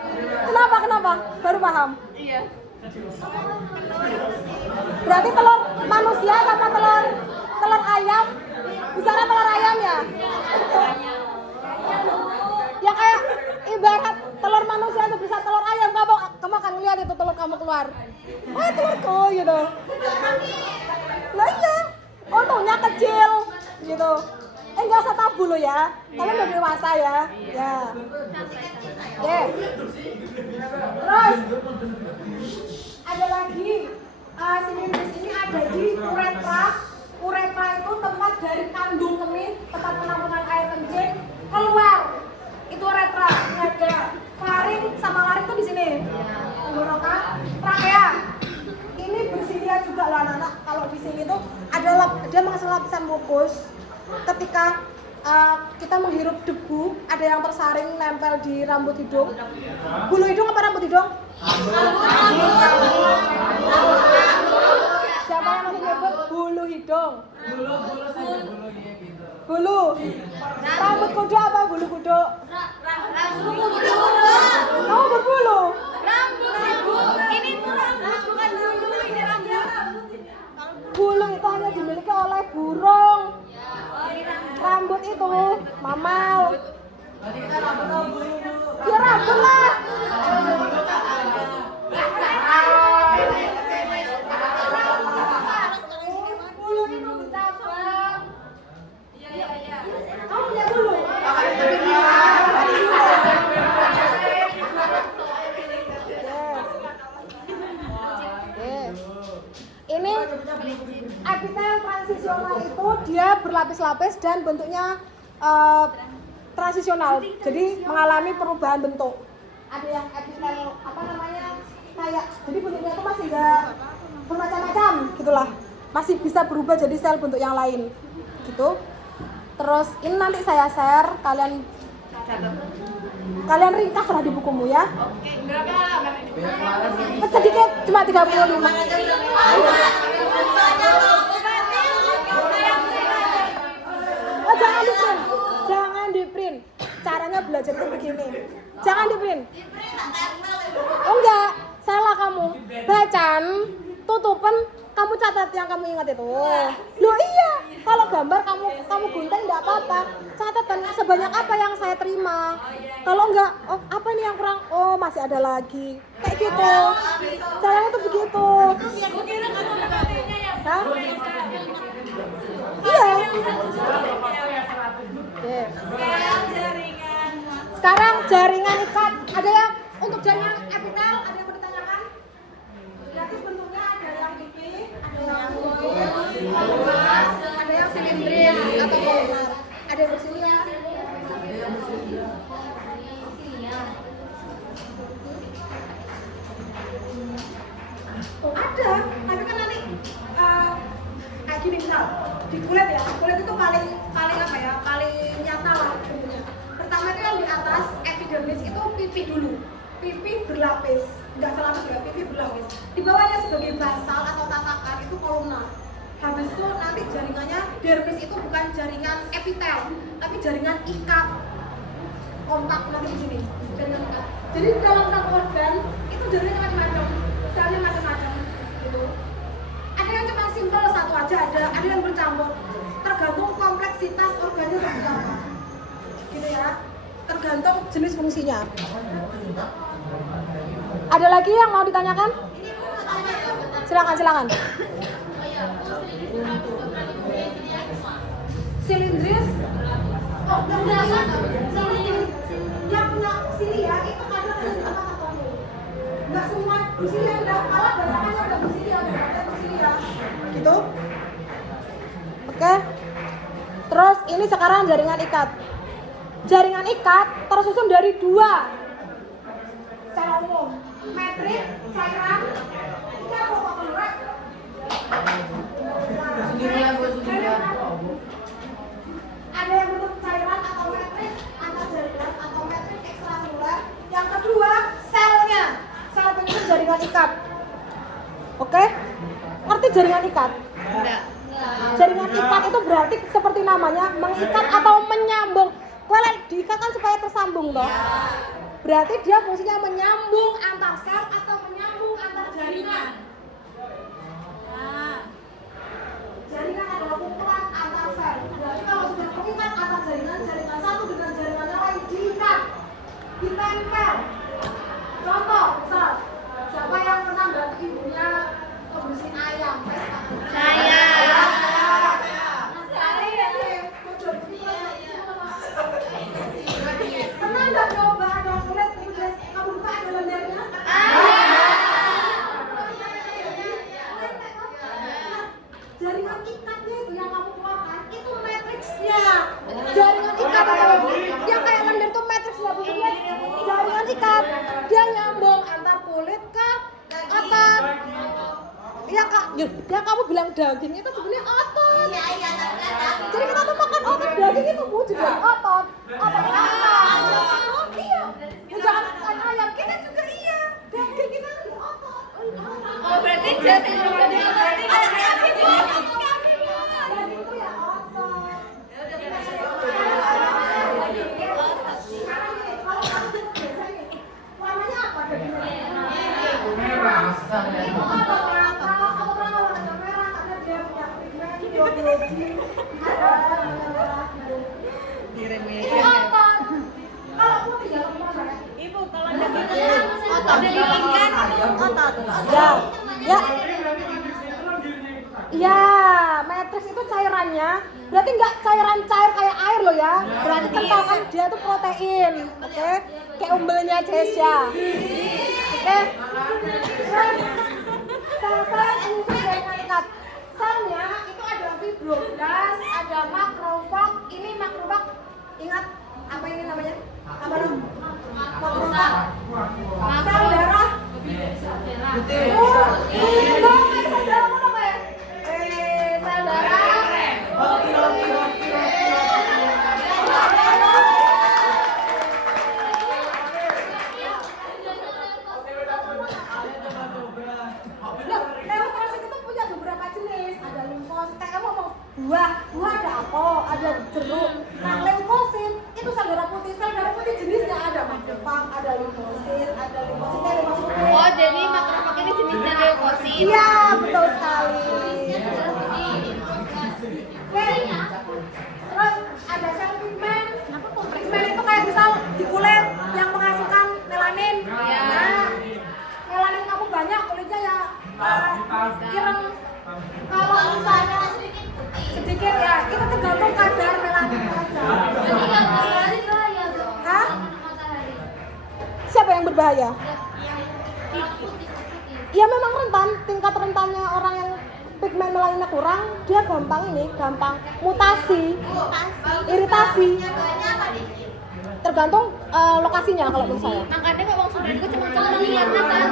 kenapa? Baru paham? Iya. Berarti telur manusia sama telur ayam, besarnya telur ayam ya? Ya kayak ibarat telur manusia sebesar telur ayam, kamu akan lihat itu telur kamu keluar. Oh, telurku gitu. Lah iya, untungnya kecil gitu. Enggak usah tabu lo ya. Kalian udah dewasa ya. Ya. Oke. Terus ada lagi silintis ini ada di uretra. Uretra itu tempat dari kandung kemih, tempat penampungan air kencing keluar. Itu uretra. Ini ada faring sama laring tuh di sini. Tenggorokan, trakea. Ini bersilia juga loh anak-anak. Kalau di sini tuh ada dia menghasilkan lapisan mukus. Ketika kita menghirup debu, ada yang tersaring nempel di rambut hidung. Bulu hidung apa rambut hidung? Siapa yang masih nyebut bulu hidung? Bulu. Rambut kuda apa bulu kuda? Kamu berbulu. Ini tuh rambut bukan bulu, ini rambut. Bulu itu hanya dimiliki oleh burung. Rambut itu mamau. Ya rambut lah. Bulu itu bercabang. Kamu punya bulu? Ini epitel transisional itu dia berlapis-lapis dan bentuknya transisional, jadi mengalami perubahan bentuk. Ada yang epitel apa namanya kayak, jadi bentuknya itu masih enggak bermacam-macam gitulah, masih bisa berubah jadi sel bentuk yang lain gitu. Terus ini nanti saya share, kalian ringkas lah di bukumu ya. Sedikit, cuma 35. Oh, jangan di print. Caranya belajar itu begini. Jangan di print. Oh enggak, salah kamu. Bacaan, tutupan, kamu catat yang kamu ingat itu. Loh iya, kalau gambar kamu gunting enggak apa-apa. Catatan sebanyak apa yang saya terima. Kalau enggak, oh apa ini yang kurang? Oh masih ada lagi. Kayak gitu. Caranya tuh begitu. Hah? Iya. Oke. Sekarang jaringan ikat. Ada yang untuk jaringan epitel, ada yang bertanyakan? Berarti bentuknya ada yang pipih, ada yang luas, ada yang silindris atau kolunar, ada yang bersilia. Oh, ada, tapi kan nanti kayak gini misal di kulit ya, kulit itu paling apa ya, paling nyata lah bentuknya. Pertama itu yang di atas epidermis itu pipi dulu, pipi berlapis, nggak salah juga, pipi berlapis. Di bawahnya sebagai basal atau tatakan itu kolumna. Habis itu nanti jaringannya dermis itu bukan jaringan epitel, tapi jaringan ikat kontak nanti di sini, jaringan ikat. Jadi dalam satu organ itu jaringan macam-macam, selnya macam-macam gitu. Ada yang cuma simpel satu aja, ada yang bercampur. Tergantung kompleksitas organnya seperti apa, gitu ya. Tergantung jenis fungsinya. Ada lagi yang mau ditanyakan? Silakan. Silindris, oh ternyata yang punya silia itu kadang ada di tempat tertentu. Nggak semua silia udah kalah, banyaknya udah bersilia, gitu. Oke. Terus ini sekarang jaringan ikat. Jaringan ikat tersusun dari dua secara umum, metrik, cairan, ini apa keluar? Ada yang bentuk cairan atau metrik antar jaringan atau metrik ekstraseluler. Yang kedua, selnya. Sel penyusun jaringan ikat. Oke? Ngerti jaringan ikat? Enggak. Jaringan ikat itu berarti seperti namanya mengikat atau menyambung. Kalau diikat kan supaya tersambung toh. Berarti dia fungsinya menyambung antar sel atau menyambung antar jaringan. Jaringan adalah kumpulan antar sel. Berarti kalau sudah mengikat antar jaringan satu dengan jaringan yang lain diikat, ditempel. Contoh, misal siapa yang pernah bantu ibunya ngebersihin ayam? Saya. Pernah nggak coba ada kulit udah kamu buka ada lendirnya? Jaringan ikatnya itu yang kamu keluarkan itu matriksnya. Jaringan ikat atau yang kayak lendir itu matriksnya bentuknya jaringan ikat. Dia nyambung antar kulit ke otot. Ya kak, ya kamu bilang daging itu sebenarnya otot. Iya, Jadi kita tuh makan otot daging itu wujud dari otot. Otot apa? Oh iya. Ya, jangan makan ayam kita juga iya. Daging kita itu otot. Oh, berarti jadi juga di otot ini. Daging itu ya otot. Warnanya apa dagingnya? Merah. Itu otot merah. Kalau otot merah warnanya merah karena dia punya pigmen biologi. Itu otot. Kalau putih ya apa? Ibu, kalau daging otot dari ikan otot. Ya. Ya, matriks itu cairannya. Berarti nggak cairan cair kayak air loh ya. Berarti kental kan dia tuh protein, oke? Kayak umbelnya Jesya. Oke. Sel-sel ini jaringan ikat. Selnya itu ada fibroblast, ada makrofag. Ini makrofag. Ingat apa ini namanya? Apa namanya? Makrofag. Sel darah. Sel darah mana apa ya? Sel darah. Leukosit itu punya beberapa jenis. Ada limfosit. Kayak kamu ngomong buah ada apel, ada jeruk. Nah, leukosit itu sel darah putih. Sel darah putih jenisnya ada makrofag, ada limfosit, ada limfosit putih. Oh, jadi makrofag ini jenisnya leukosit. Iya, betul sekali. Oke. Terus ada sel pigmen. Pigmen itu kayak misal di kulit yang menghasilkan melanin. Nah, melanin kamu banyak, kulitnya ya ireng. Kalau misalnya sedikit ya, itu tergantung kadar melanin aja. Hah? Siapa yang berbahaya? Ya memang rentan, tingkat rentannya orang yang pigmen melaninnya kurang, dia gampang mutasi, iritasi. Tergantung lokasinya kalau menurut saya. Makanya kalau sudah itu cuma lihatnya sana.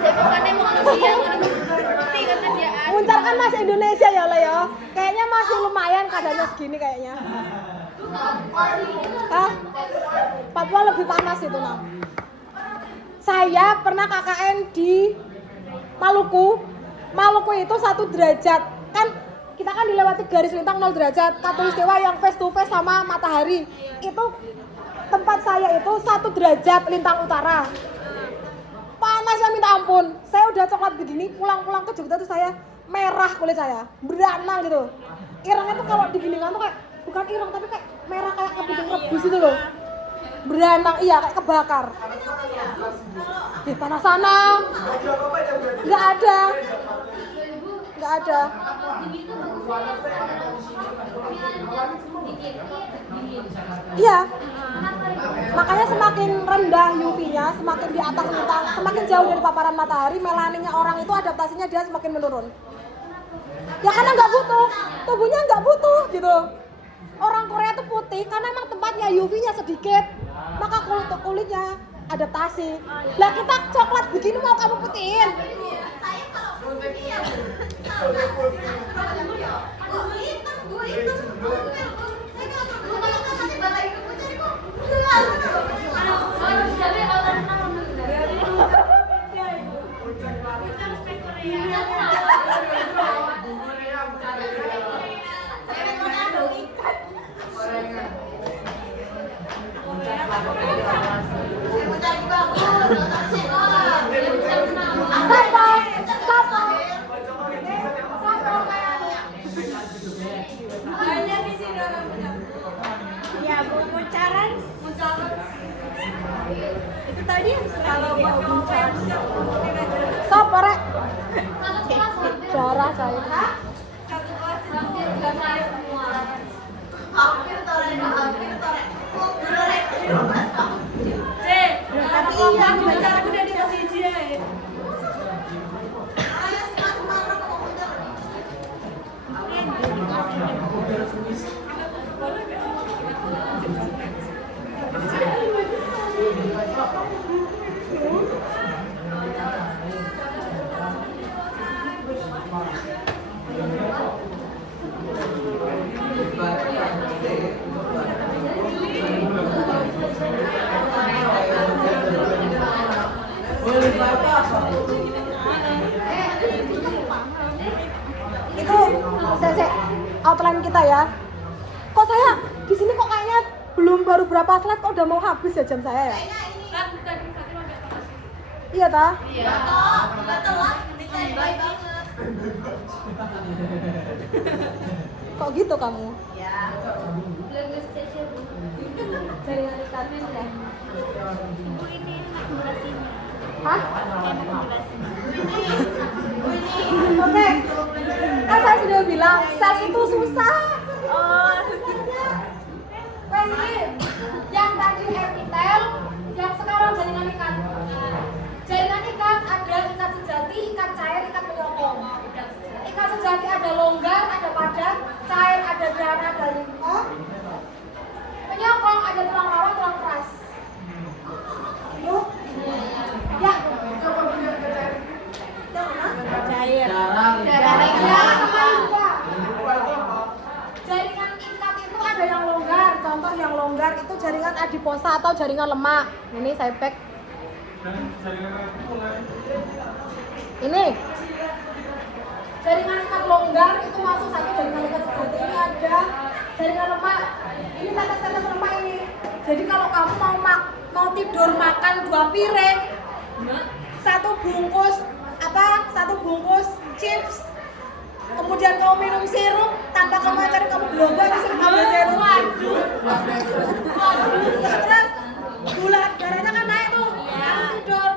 Saya bukannya manusia, ngerti karena dia Muncar kan masih Indonesia ya Le ya. Kayaknya masih lumayan kadarnya segini kayaknya. Hah? Papua lebih panas itu Nam. Saya pernah KKN di Maluku. Maluku itu 1 derajat. Kan kita kan dilewati garis lintang 0 derajat. Katulistiwa yang face to face sama matahari. Itu tempat saya itu 1 derajat lintang utara. Panasnya minta ampun. Saya udah coklat begini, pulang-pulang ke Jogja tuh saya merah kulit saya, beranang gitu. Irangnya tuh kalau digilingan tuh kayak bukan irang tapi kayak merah kayak kepiting rebus itu loh. Beranang, iya kayak kebakar. Di panas sana. Nggak ada. Iya. Makanya semakin rendah UV-nya, semakin di atas lintang, semakin jauh dari paparan matahari, melaninnya orang itu adaptasinya dia semakin menurun. Ya karena nggak butuh, tubuhnya nggak butuh gitu. Orang Korea tuh putih karena emang tempatnya UV-nya sedikit, maka kulitnya adaptasi. Lah kita coklat begini mau kamu putihin? Saya kalau putih ya salah. Gue hitam. Saya kalau nanti balai itu putih kok. banyak di sini orang punya. Ya, muncaran. Itu tadi kalau buat muncaran. Sapa rek? Darah saya. Satu kelas itu semua. Hampir tore. Tapi iya, muncaran udah dikasih izin. Itu saya outline kita ya. Kok saya di sini kok kayaknya baru berapa slide kok udah mau habis ya jam saya ya? Kan tadi satu agak panas. Iya ta? Iya. Udah telat, baik banget. Kok gitu kamu? Ya. Belum station. Jaringan ikatnya ya. Ibu ini enak jelasinnya. Hah? Enak jelasinnya. Oke. Kan saya sudah bilang sel itu susah. Oh, Wes ini yang tadi epitel, yang sekarang jaringan ikat. Jaringan ikat ada ikat sejati, ikat cair, ikat penyokong. Ikat sejati ada longgar, ada padat, cair ada darah, ada limpa. Penyokong ada tulang rawan, tulang keras. Itu ya. Cair. Darah sama limpa. Jaringan ikat itu ada yang longgar. Contoh yang longgar itu jaringan adiposa atau jaringan lemak. Ini saya back. Ini jaringan ikat longgar itu masuk satu jaringan ikat sejati. Ini ada jaringan lemak. Ini tetes-tetes lemak ini. Jadi kalau kamu mau tidur makan 2 piring, satu bungkus chips, kemudian kamu minum sirup tanpa kamu cari kamu gelombang disuruh tambah sirup. Terus gula darahnya kan naik tuh, kamu tidur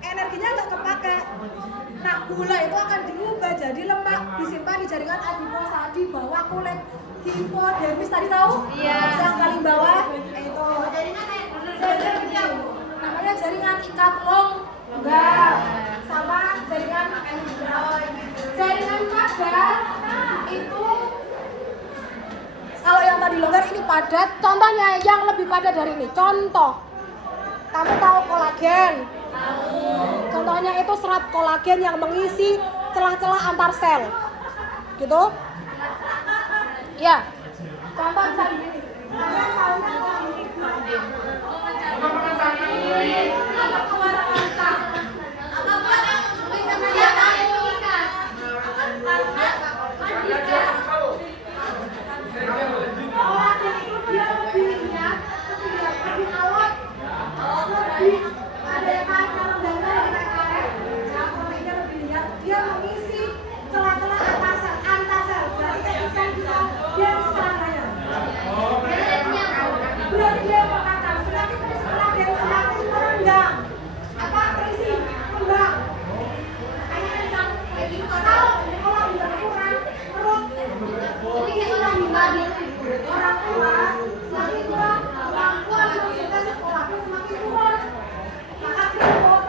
energinya nggak kepake. Nah gula itu akan diubah jadi lemak disimpan di jaringan adiposa di bawah kulit hipodermis tadi tahu? Iya. Yang paling bawah itu namanya jaringan ikat longgar sama jaringan padat itu kalau yang tadi longgar ini padat. Contohnya yang lebih padat dari ini. Contoh, kamu tahu kolagen? Contohnya itu serat kolagen yang mengisi celah-celah antar sel. Gitu? Ya. Contoh misalnya gini. Kalian maunya dia mengisi celah-celah antar sel. Berarti bisa dia setelahnya. Berarti dia berkacang. Semakin kolagen semakin merenggang. Apa terisi kembang. Kalau berkurang perut, ini sudah dibagi. Orang tua semakin tua, kemampuan sintesis kolagen semakin turun. Maka keriput.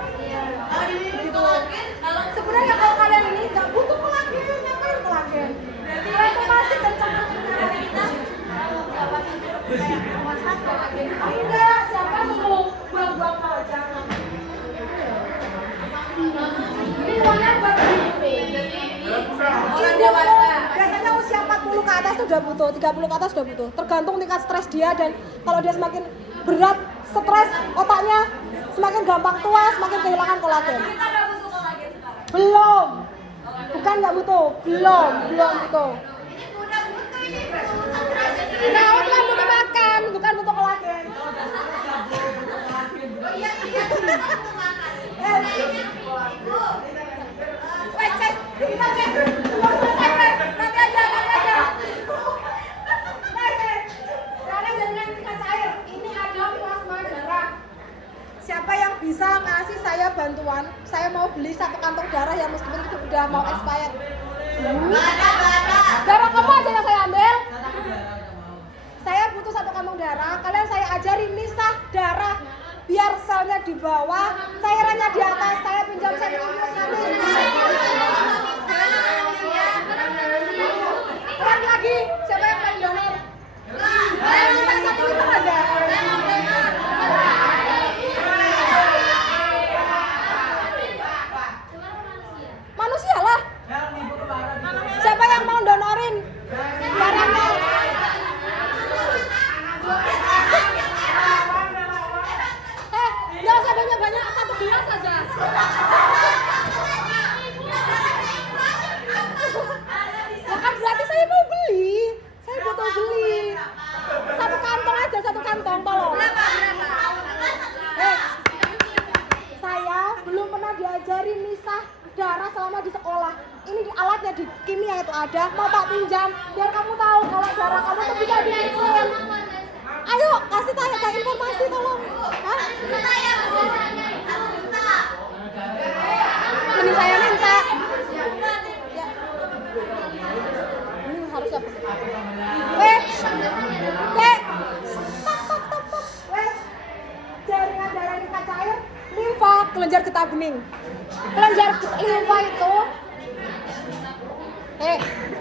Sebenarnya kalau kalian ini nggak butuh kolagen, ngapain kolagen? Kalau itu masih kencang. Enggak, siapa mau buang-buang kolagen? Ini uangnya buat orang dewasa. Biasanya usia 40 ke atas sudah butuh, 30 ke atas sudah butuh. Tergantung tingkat stres dia dan kalau dia semakin berat stres otaknya semakin gampang tua, semakin kehilangan kolagen. Belum. Bukan nggak butuh, belum butuh. Nah, bukan butuh makan, bukan butuh kolagen. Siapa yang bisa ngasih saya bantuan? Saya mau beli 1 kantong darah yang meskipun itu udah mau expired. Darah kamu aja yang saya ambil. Saya butuh 1 kantong darah. Kalian saya ajari misah darah biar selnya di bawah, cairannya di atas. Saya pinjam sentius nanti. Ulang lagi. Siapa yang paling donor? Saya minta 1 liter aja. Manusia lah. Siapa yang mau donorin darahnya? Nggak usah banyak-banyak, 1 gelas saja. Ya kan berarti saya mau beli. Saya butuh beli. 1 kantong aja, 1 kantong tolong. Saya belum pernah diajari misah darah selama di sekolah. Ini di alatnya di kimia itu ada. Mau tak pinjam biar kamu tahu kalau darah kamu tuh bisa dihitung. Ayo kasih saya informasi tolong. Hah? Ini saya minta. Ya. Ini harus apa? Jaringan darah ini cair, limfa, kelenjar getah bening. Kelenjar limfa itu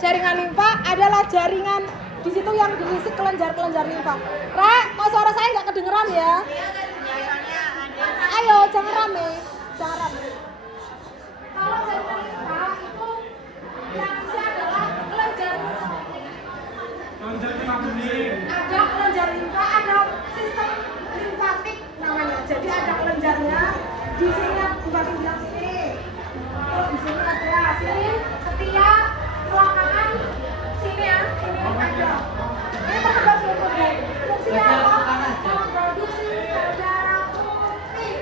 jaringan limfa adalah jaringan di situ yang diisi kelenjar-kelenjar limfa. Rek, kok suara saya nggak kedengeran ya? Ayo, jangan rame. Kalau jaringan limfa itu yang isi adalah kelenjar. Ada kelenjar limfa, ada sistem limfatik namanya. Jadi ada kelenjarnya. Di sini bagian bilang sini. Oh, di sini ada sini ketiak, selangkangan, sini ya, sini ada. Ini tersebar seluruh tubuh. Fungsinya apa? Memproduksi sel darah putih.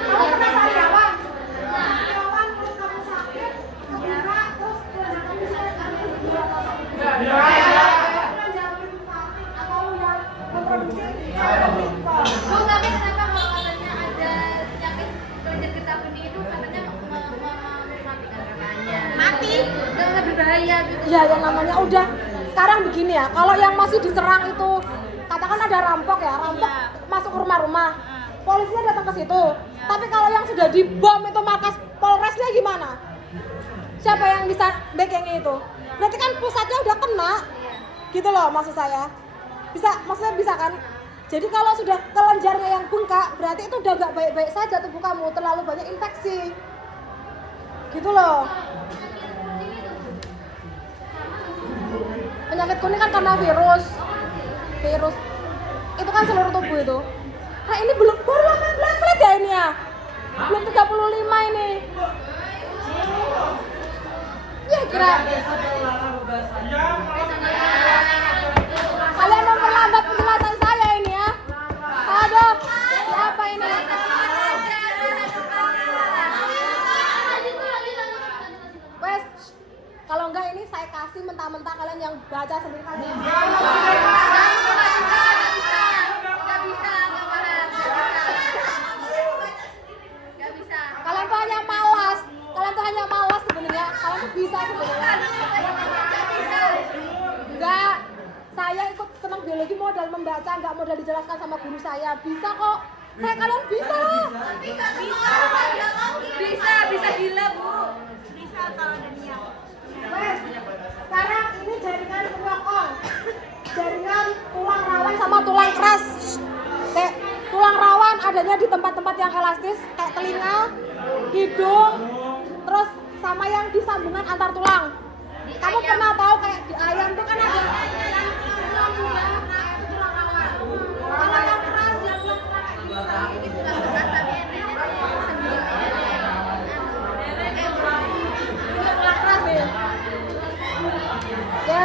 Kamu pernah sariawan? Sariawan perut kamu sakit, kebuka, terus kelenjar kamu sakit, kelenjar limfatik atau yang memproduksi sel limfa. Tapi kenapa kalau katanya ada penyakit kelenjar getah bening itu katanya mematikan katanya? Mati? Itu berbahaya gitu. Ya, yang namanya udah. Sekarang begini ya, kalau yang masih diserang itu, katakan ada rampok ya, rampok masuk ke rumah-rumah, polisinya datang ke situ. Tapi kalau yang sudah dibom itu markas Polresnya gimana? Siapa yang bisa backingnya itu? Berarti kan pusatnya udah kena, gitu loh maksud saya. Maksudnya bisa kan? Jadi kalau sudah kelenjarnya yang bengkak, berarti itu udah nggak baik-baik saja tubuh kamu, terlalu banyak infeksi. Gitu loh. Penyakit kuning kan karena virus. Itu kan seluruh tubuh itu. Nah ini belum baru 18 menit ya ini ya. Belum 35 ini. Ya kira. Kalian memperlambat penjelasan saya ini ya. Aduh, siapa ini? Wes, kalau enggak ini saya kasih mentah-mentah kalian yang baca sendiri kalian. Kalian tuh hanya malas sebenarnya. Kalian tuh bisa sebenarnya. Enggak. Saya ikut senang biologi modal membaca, enggak modal dijelaskan sama guru saya. Bisa kok. Saya kalian bisa. Bisa gila, Bu. Bisa kalau ada niat. Wes, sekarang ini jaringan penyokong. Jaringan tulang rawan sama tulang keras. Kayak tulang rawan adanya di tempat-tempat yang elastis kayak telinga, hidung, terus sama yang di sambungan antar tulang. Kamu pernah tahu kayak di ayam tuh kan ada tulang muda, tulang rawan. Kalau yang keras yang tulang kayak gitu. Ini tulang keras nih. Ya.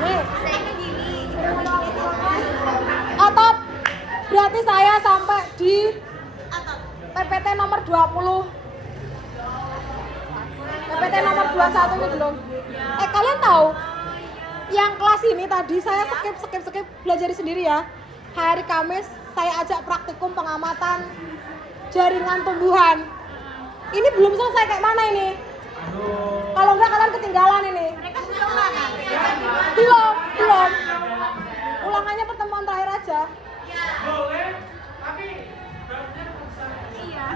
Nih. Otot. Berarti saya sampai di PPT nomor 20. PPT nomor 21 ini belum. Kalian tahu yang kelas ini tadi saya skip belajar sendiri ya. Hari Kamis saya ajak praktikum pengamatan jaringan tumbuhan. Ini belum selesai kayak mana ini? Kalau enggak kalian ketinggalan ini. Mereka sudah ulangan. Belum. Ulangannya pertemuan terakhir aja. Boleh, tapi Iya.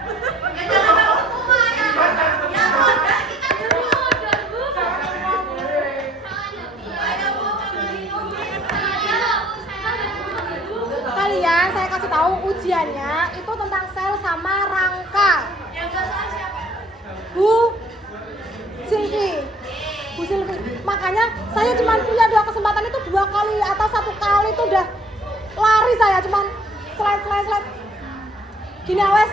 Kalian saya kasih tahu ujiannya itu tentang sel sama rangka. Bu Silvi. Makanya saya cuma punya 2 kesempatan itu 2 kali atau 1 kali itu udah lari saya cuman slide. Gini awes,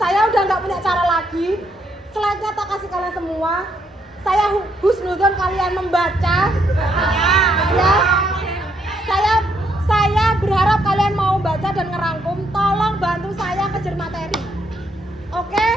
saya udah nggak punya cara lagi. Slide-nya tak kasih kalian semua. Saya husnudon kalian membaca. Ya. Saya berharap kalian mau baca dan ngerangkum. Tolong bantu saya kejar materi. Oke?